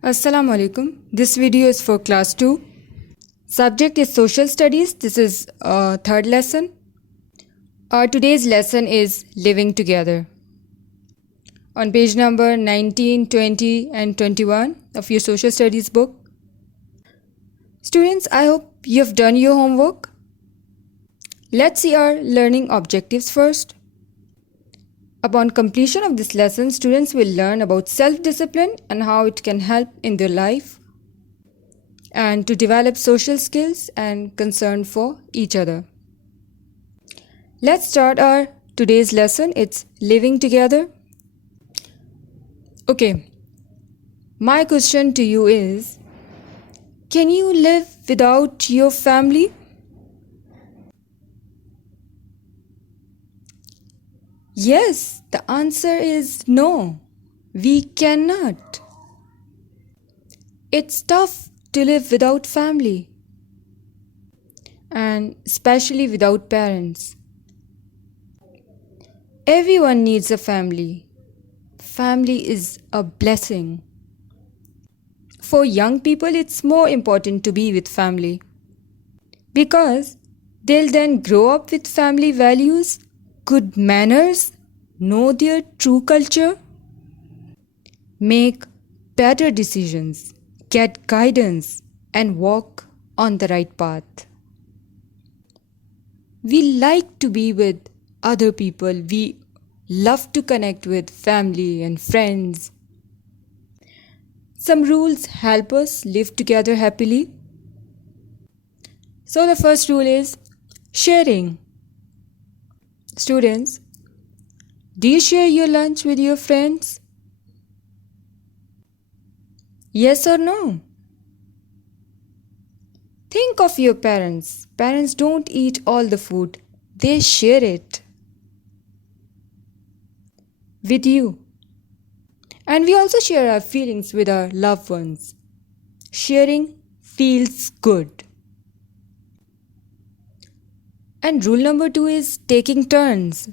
Assalamu alaikum. This video is for class 2. Subject is social studies. This is third lesson. Today's lesson is living together. On page number 19, 20 and 21 of your social studies book. Students, I hope you have done your homework. Let's see our learning objectives first. Upon completion of this lesson, students will learn about self-discipline and how it can help in their life and to develop social skills and concern for each other. Let's start our today's lesson. It's living together. Okay, my question to you is, can you live without your family? Yes, the answer is no, we cannot. It's tough to live without family, and especially without parents. Everyone needs a family. Family is a blessing. For young people, it's more important to be with family because they'll then grow up with family values, good manners, know their true culture, make better decisions, get guidance, and walk on the right path. We like to be with other people. We love to connect with family and friends. Some rules help us live together happily. So the first rule is sharing. Students, do you share your lunch with your friends? Yes or no? Think of your parents. Parents don't eat all the food, they share it with you. And we also share our feelings with our loved ones. Sharing feels good. And rule number 2 is taking turns.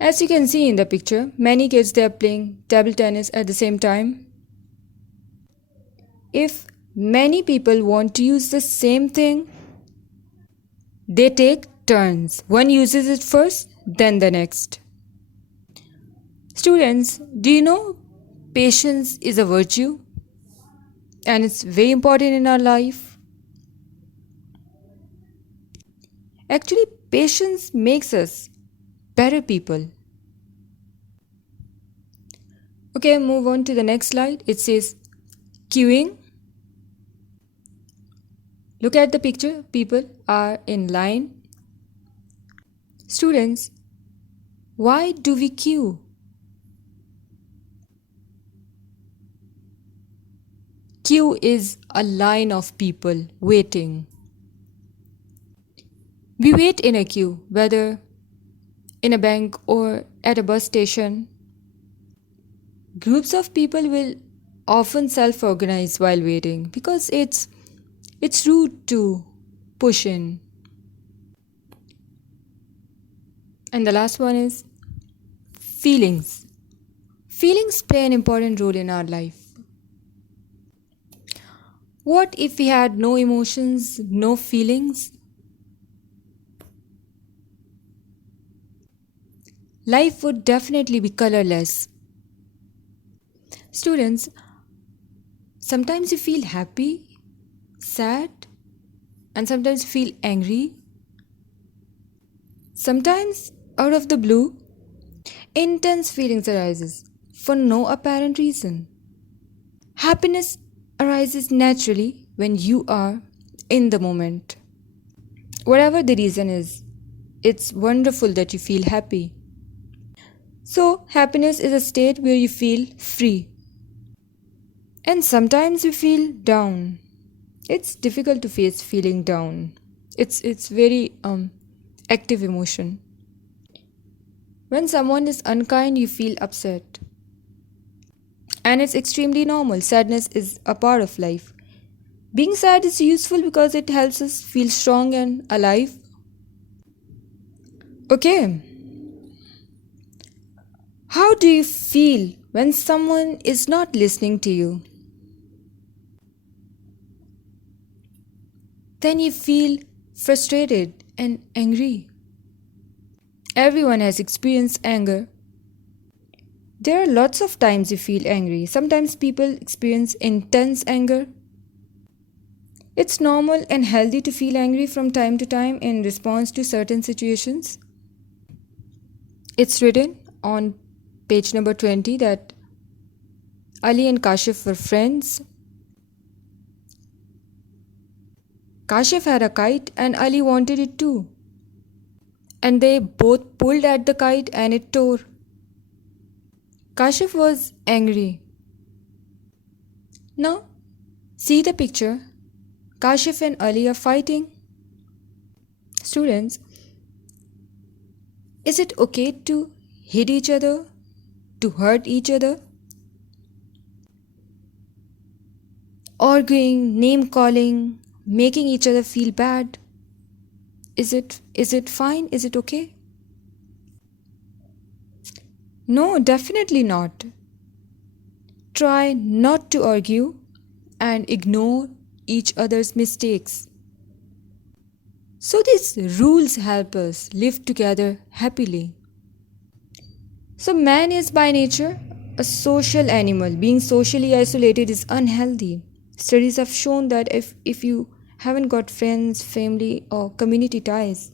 As you can see in the picture, many kids they are playing table tennis at the same time. If many people want to use the same thing, they take turns. One uses it first, then the next. Students, do you know patience is a virtue? And it's very important in our life. Actually, patience makes us better people. Okay, move on to the next slide. It says queuing. Look at the picture. People are in line. Students, why do we queue? Queue is a line of people waiting. We wait in a queue, whether in a bank or at a bus station. Groups of people will often self-organize while waiting because it's rude to push in. And the last one is feelings. Feelings play an important role in our life. What if we had no emotions, no feelings? Life would definitely be colorless. Students, sometimes you feel happy, sad, and sometimes you feel angry. Sometimes, out of the blue, intense feelings arises for no apparent reason. Happiness arises naturally when you are in the moment. Whatever the reason is, it's wonderful that you feel happy. So, happiness is a state where you feel free. And sometimes you feel down. It's difficult to face feeling down. It's very active emotion. When someone is unkind, you feel upset. And it's extremely normal. Sadness is a part of life. Being sad is useful because it helps us feel strong and alive. Okay. How do you feel when someone is not listening to you? Then you feel frustrated and angry. Everyone has experienced anger. There are lots of times you feel angry. Sometimes people experience intense anger. It's normal and healthy to feel angry from time to time in response to certain situations. It's written on page number 20 that Ali and Kashif were friends. Kashif had a kite and Ali wanted it too. And they both pulled at the kite and it tore. Kashif was angry. Now, see the picture. Kashif and Ali are fighting. Students, is it okay to hit each other, to hurt each other? Arguing, name calling, making each other feel bad. Is it fine? Is it okay? No, definitely not. Try not to argue and ignore each other's mistakes. So these rules help us live together happily. So man is by nature a social animal. Being socially isolated is unhealthy. Studies have shown that if you haven't got friends, family or community ties,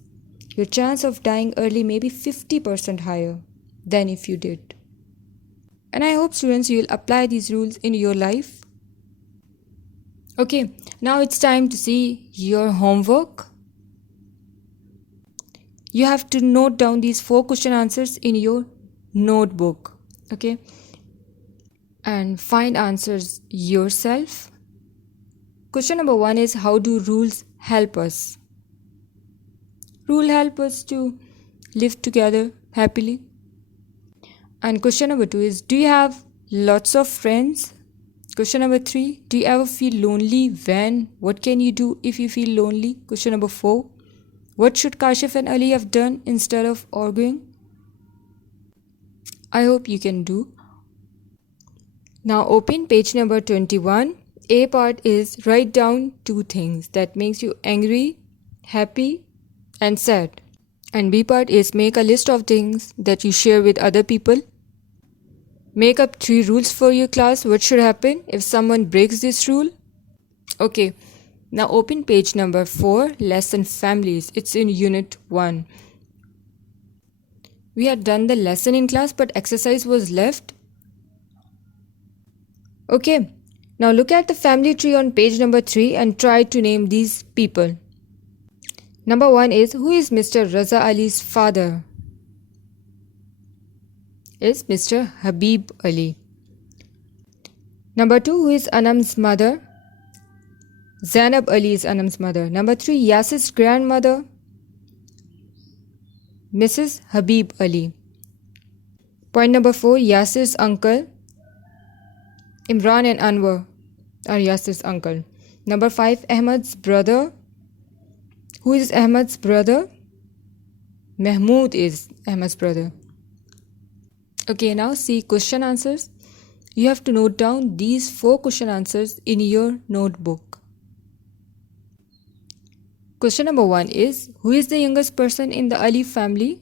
your chance of dying early may be 50% higher than if you did. And I hope students you will apply these rules in your life. Okay, now it's time to see your homework. You have to note down these 4 question answers in your notebook. Okay, and find answers yourself. Question number 1 is, how do rules help us? Rule help us to live together happily. And question number 2 is, do you have lots of friends? Question number 3, do you ever feel lonely? When? What can you do if you feel lonely? Question number 4, what should Kashif and Ali have done instead of arguing? I hope you can do. Now open page number 21. A part is, write down 2 things that makes you angry, happy and sad. And B part is, make a list of things that you share with other people. Make up 3 rules for your class. What should happen if someone breaks this rule? Okay, now open page number 4, lesson families. It's in unit 1. We had done the lesson in class, but exercise was left. Okay, now look at the family tree on page number 3 and try to name these people. Number 1 is, who is Mr. Raza Ali's father? Is Mr. Habib Ali. Number 2, who is Anam's mother? Zainab Ali is Anam's mother. Number 3, Yasir's grandmother? Mrs. Habib Ali. Point number 4, Yasir's uncle? Imran and Anwar are Yasir's uncle. Number 5, Ahmad's brother? Who is Ahmad's brother? Mahmood is Ahmad's brother. Okay, now see question answers. You have to note down these 4 question answers in your notebook. Question number 1 is, who is the youngest person in the Ali family?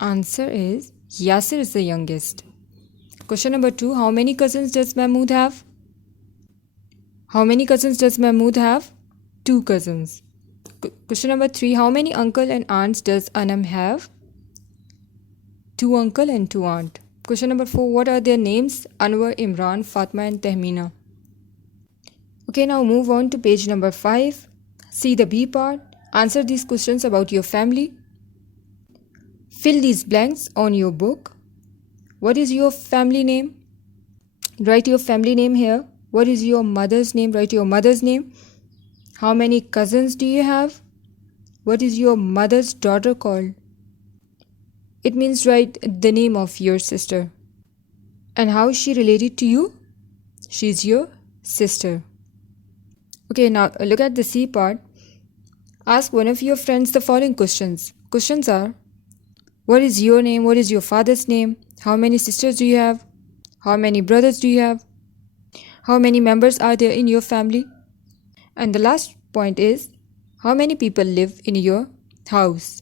Answer is, Yasir is the youngest. Question number 2, how many cousins does Mahmood have? How many cousins does Mahmood have? 2 cousins. Question number 3, how many uncle and aunts does Anam have? 2 uncle and 2 aunt. Question number 4, what are their names? Anwar, Imran, Fatma and Tehmina. Okay, now move on to page number 5. See the B part. Answer these questions about your family. Fill these blanks on your book. What is your family name? Write your family name here. What is your mother's name? Write your mother's name. How many cousins do you have? What is your mother's daughter called? It means write the name of your sister. And how is she related to you? She's your sister. Okay, now look at the C part. Ask one of your friends the following questions. Questions are, What is your name? What is your father's name? How many sisters do you have? How many brothers do you have? How many members are there in your family? And the last point is, how many people live in your house?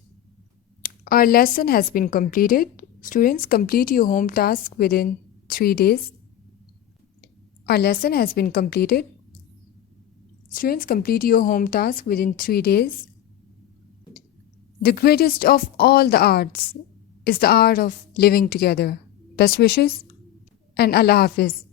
Our lesson has been completed. Students, complete your home task within 3 days. Our lesson has been completed. Students, complete your home task within 3 days. The greatest of all the arts is the art of living together. Best wishes and Allah Hafiz.